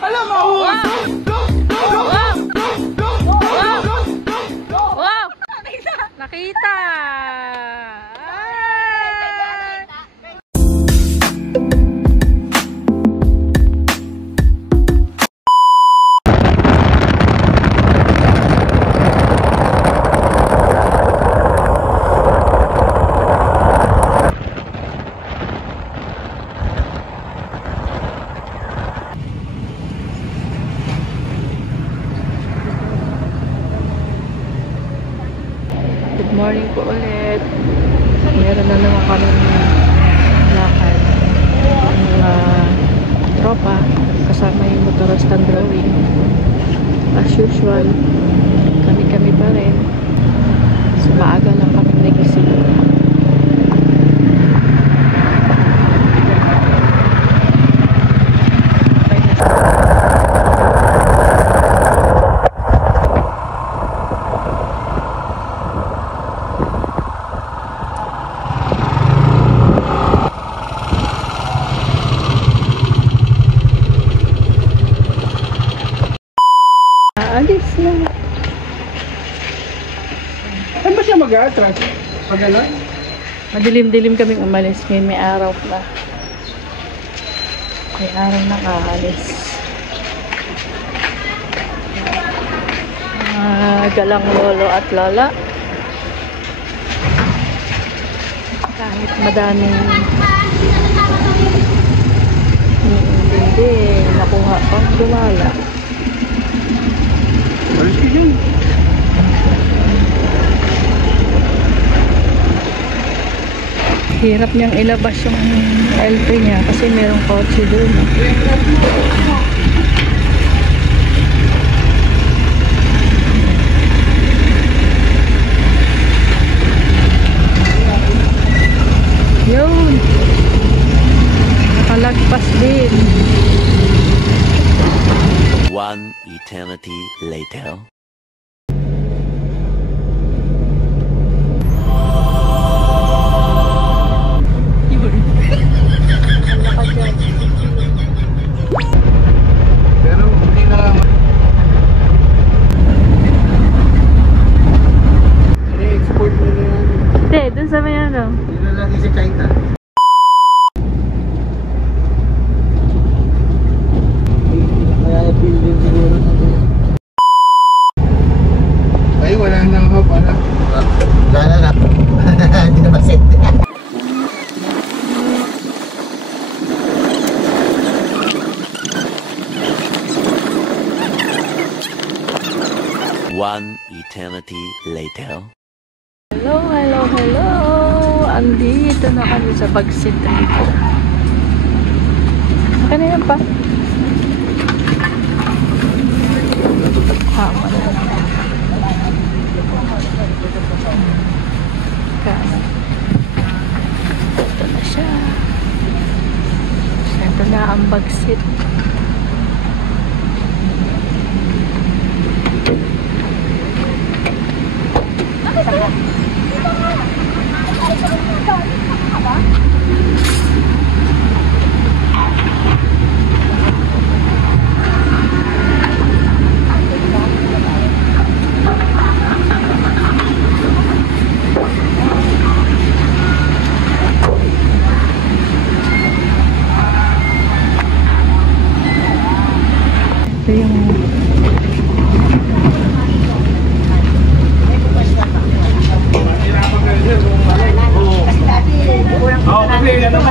Alam mo! Wow! Nakita! Good morning po ulit. Meron na naman kami lakad. Ang tropa kasama yung motoristang drawing. As usual, kami pa rin. So maaga lang kami nagising. Alis na. Saan ba siya mag-a-atras? Pag ano? Madilim-dilim kaming umalis. May araw na. May araw na kaalis. Galang lolo at lola. Kahit madaming hindi nakuha pang dumala. Alis ka dyan. Hirap niyang ilabas yung LP niya kasi merong kotse doon. Yun! Nakalagpas din. One eternity later. Pero hindi na... I-export mo na yan. Hindi, dun sa may ano. Hindi na lagi sa China. Kaya building siguro. Ay, wala nang hope, ano? Wala na. Hindi na maset. One eternity later. Hello, hello, hello! Andito na kami sa Bagsit River. Kanina pa? Hama na lang. Kanan. Ito na siya. Ito na ang Bagsit. Ito yung Oo, kasi ano mo.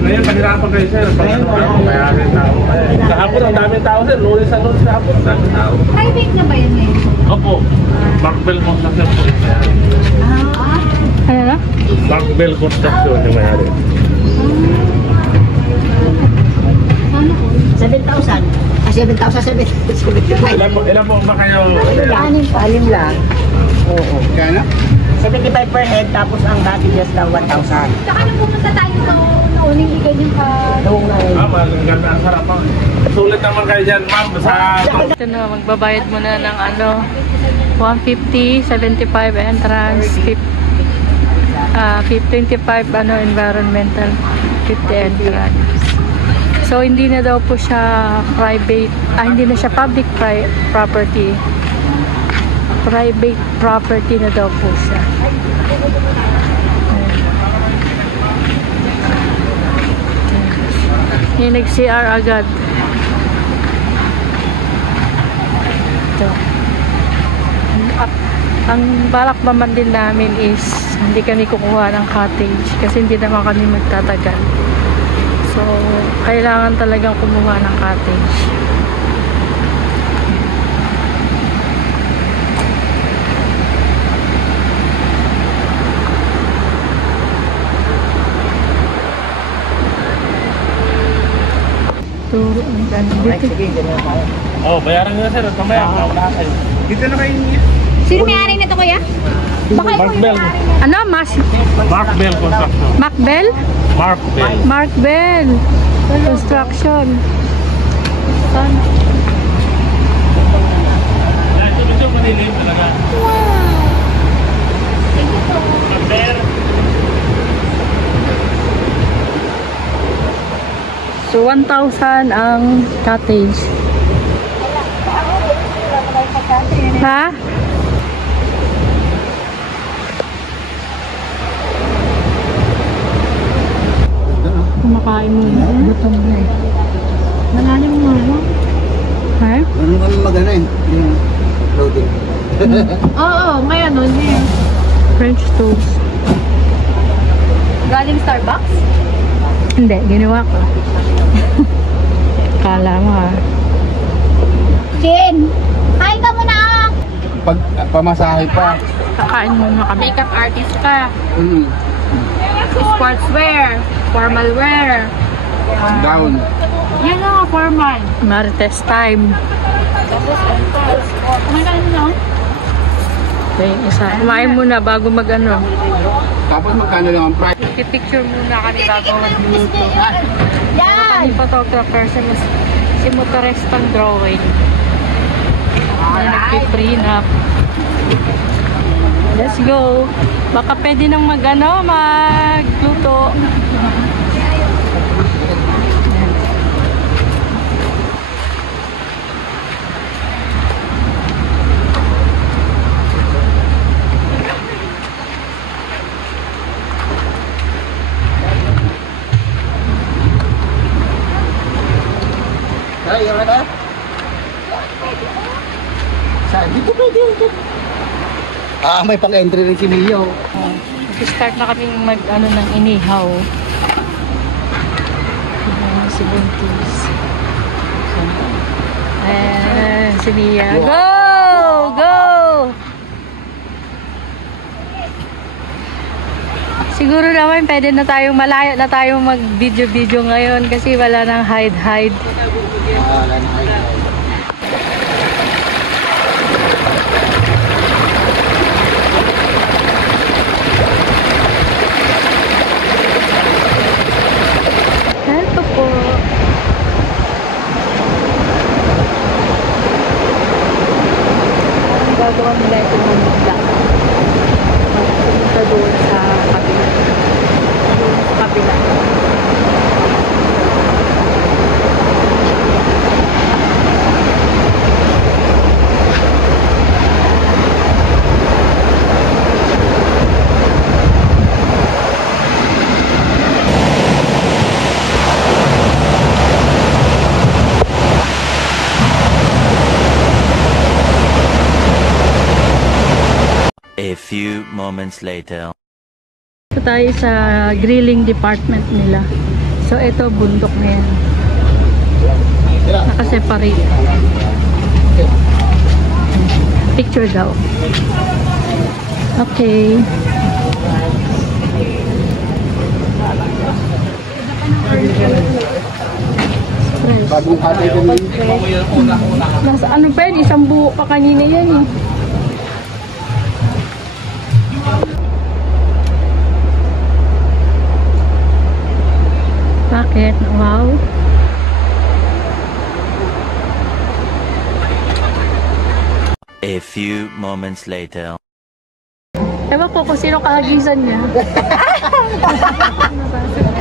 Ngayon, panirapan kayo, sir. Kaya rin tao. Kahapon, ang daming tao, sir. Lunes sa lunes, kahapon, ang daming tao. Private na ba yun eh? Opo. Markbell Construction po. ano na? Markbell Construction yung mayari. Ano po? 7,000. 7,000, 7,000. Ilan po ba kayo? Anim lang. Oo. Kaya 75 per head, tapos ang dati just lang 1,000. Saka nung pumunta tayo noon, hindi ganyan ka... maganda ang sarapan. Sulit naman kayo dyan, ma'am. Ito na, magbabayad mo na ng ano, 150, 75 entrance, 25 ano, environmental, 50 entrance. So, hindi na daw po siya private, hindi na siya public property. Private property na daw po siya. Yung nag-CR agad. Ito. Ang balak naman din namin is hindi kami kukuha ng cottage kasi hindi naman kami magtatagal. So, kailangan talagang kumuha ng cottage. So, ang ganda dito. Oh, bayaran nyo na sir. Kamaya, maunahan kayo. Dito na kayo niya. Sino may-ari nito, kuya? Baka ikaw Mark yung Bell. may-ari. Ano? Mark Bell Construction. Macbell? Mark Bell. Mark Bell Construction. Saan? Ito medyo madilim talaga. Mark So, 1,000 ang cottage. Ha? Kumakain mo na. Gutom na eh. Malalim mo na. Ha? Ano kami magana eh? Yung loading. Oo, may ano niya. French toast. Galing Starbucks? Hindi, ginawa ko. Kala mo ha. Jen! Kain ka muna ah! Pag pamasahe pa. Kakain muna kami. Makeup artist ka. Mm. Sportswear. Formal wear. Down. Yan na, formal. Marites time. May kain mo na? Okay, isa. Kumain muna bago mag-ano. Tapos magkano lang ang price? I-picture muna kami bago magluto. Yan! Yung photographer si motoristang drawing. Nag-prenup. Let's go. Baka pwede nang magluto. Ay, yung ano? Saan? Dito pwede yun. May pang-entry rin si Mio. Start na kaming mag-ano ng inihaw. Si Buntis. Si Mia. Go! Go! Siguro naman pwede na tayong malayo na tayong mag-video-video ngayon kasi wala nang hide-hide. Wala na kayo. Ito po. Ang gagawa nila ito ng magda. Punta doon sa kabila. Doon sa kabila. A few moments later. Ito tayo sa grilling department nila. So, ito bundok na yan. Nakaseparate. Picture daw. Okay. Bagong cottage din. Nasa ano pa yun? Isang buo pa kanina yan eh. Bakit? Wow. A few moments later. Ewan ko kung sino kahagisan niya.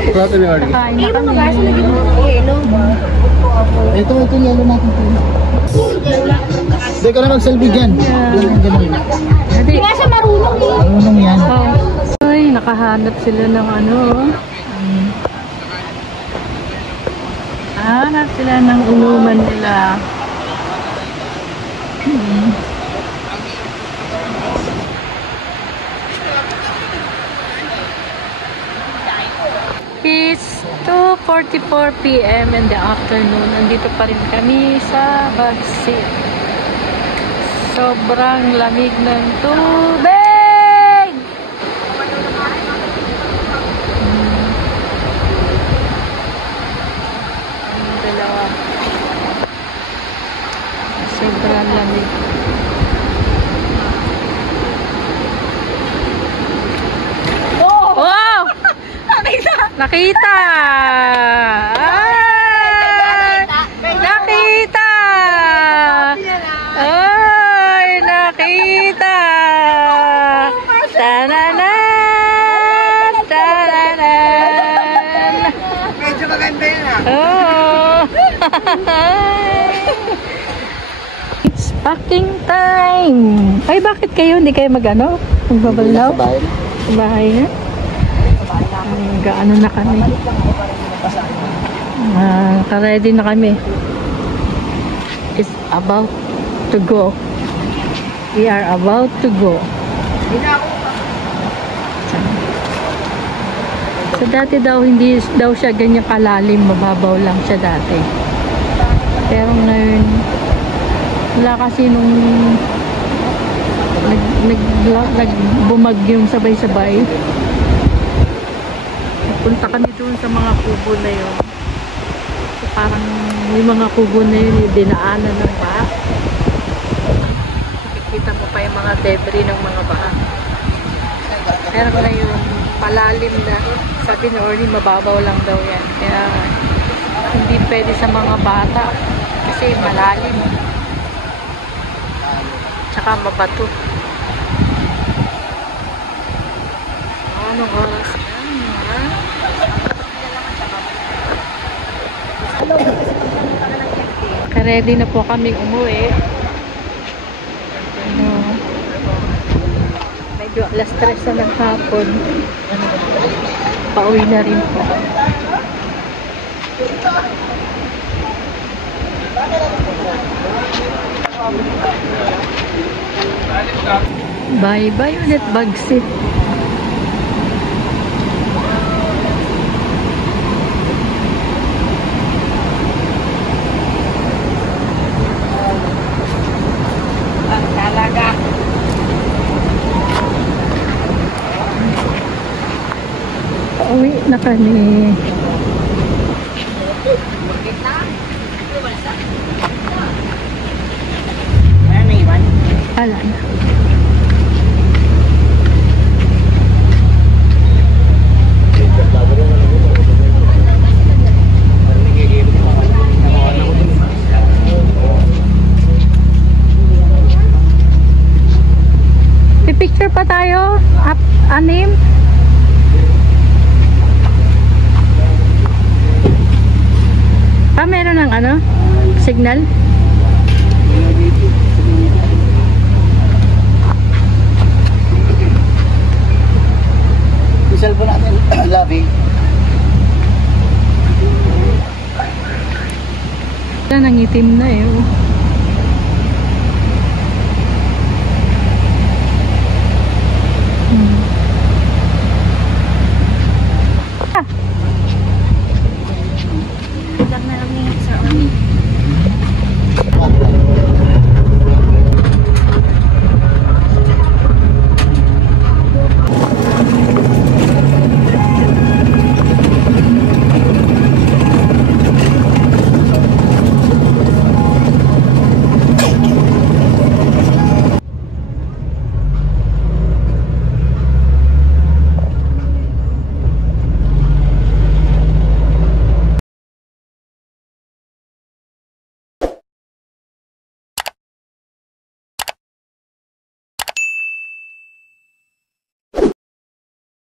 Plato ni Arnie. Kain na Hindi mo kami. mag-asa lagi mo ng yelo. Ito yelo natin. Hindi ka na mag-selfie dyan. Ganun. Hindi. Hindi nga siya marunong eh. Marunong yan. Oh. Ay, nakahanap sila ng ano. Hanap sila ng inuman nila. It's 2:44 PM in the afternoon. Nandito pa rin kami sa Bagsit. Sobrang lamig ng tubig! Ang dalawa. Sobrang lamig. Wow! Nakita! Ay! Nakita! Ay! Nakita! Tananan! Tananan! Medyo maganda yun Oh! It's packing time! Ay, bakit kayo? Hindi kayo mag-ano? Magbabalaw? Sa bahay na? Gaano na kami. Ready na kami. It's about to go. We are about to go. So dati daw hindi daw siya ganyan kalalim, mababaw lang siya dati. Pero ngayon wala kasi nung nagbumagyong sabay-sabay. Punta kami doon sa mga kubo na yun. So, parang yung mga kubo na yun dinaanan ng baha. Nakikita mo pa yung mga debris ng mga baha. Pero ngayon palalim na. Sabi ni Orly mababaw lang daw yan. Kaya hindi pwede sa mga bata kasi malalim. Tsaka mabato. Anong oras yan? Ready na po kaming umuwi. Medyo alas 3 na ng hapon. Pauwi na rin po. Bye bye ulit Bagsit. Uwi na kami. Wala na. Pipicture pa tayo. Anim. Meron ng ano? Signal? Yung cellphone natin, labi. Nangitim na eh.